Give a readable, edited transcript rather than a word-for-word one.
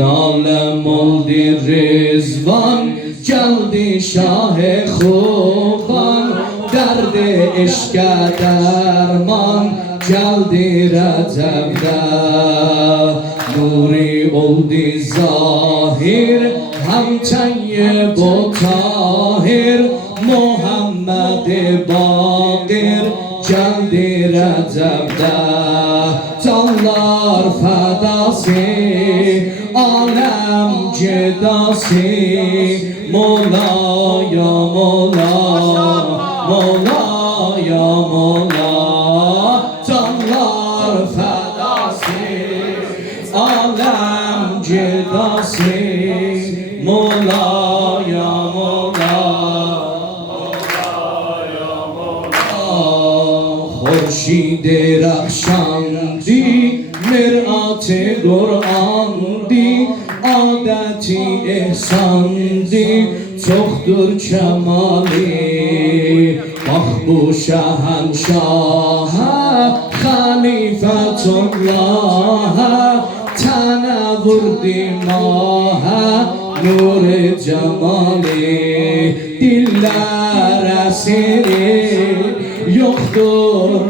Alem oldu Rizvan, geldi Şah-ı Xuban, derdi eşke derman, geldi Recep'de. Nuri oldu zahir, hem tayyib o tahir, Muhammed-i Bakir, geldi Recep'de. Canlar fedası, alem cedası, Mola ya Mola, Mola ya Mola. Canlar fedası, alem cedası, Mola ya Mola, Mola ya Mola. Hurşid-i Rafşandi, Mirat-ı Kur'an'di, adeti ihsandi, çoktur kemali. Bak bu şehenşaha, halifetullah'a, tene vurdi maha, nur-i cemali. Diller esiri, yoktur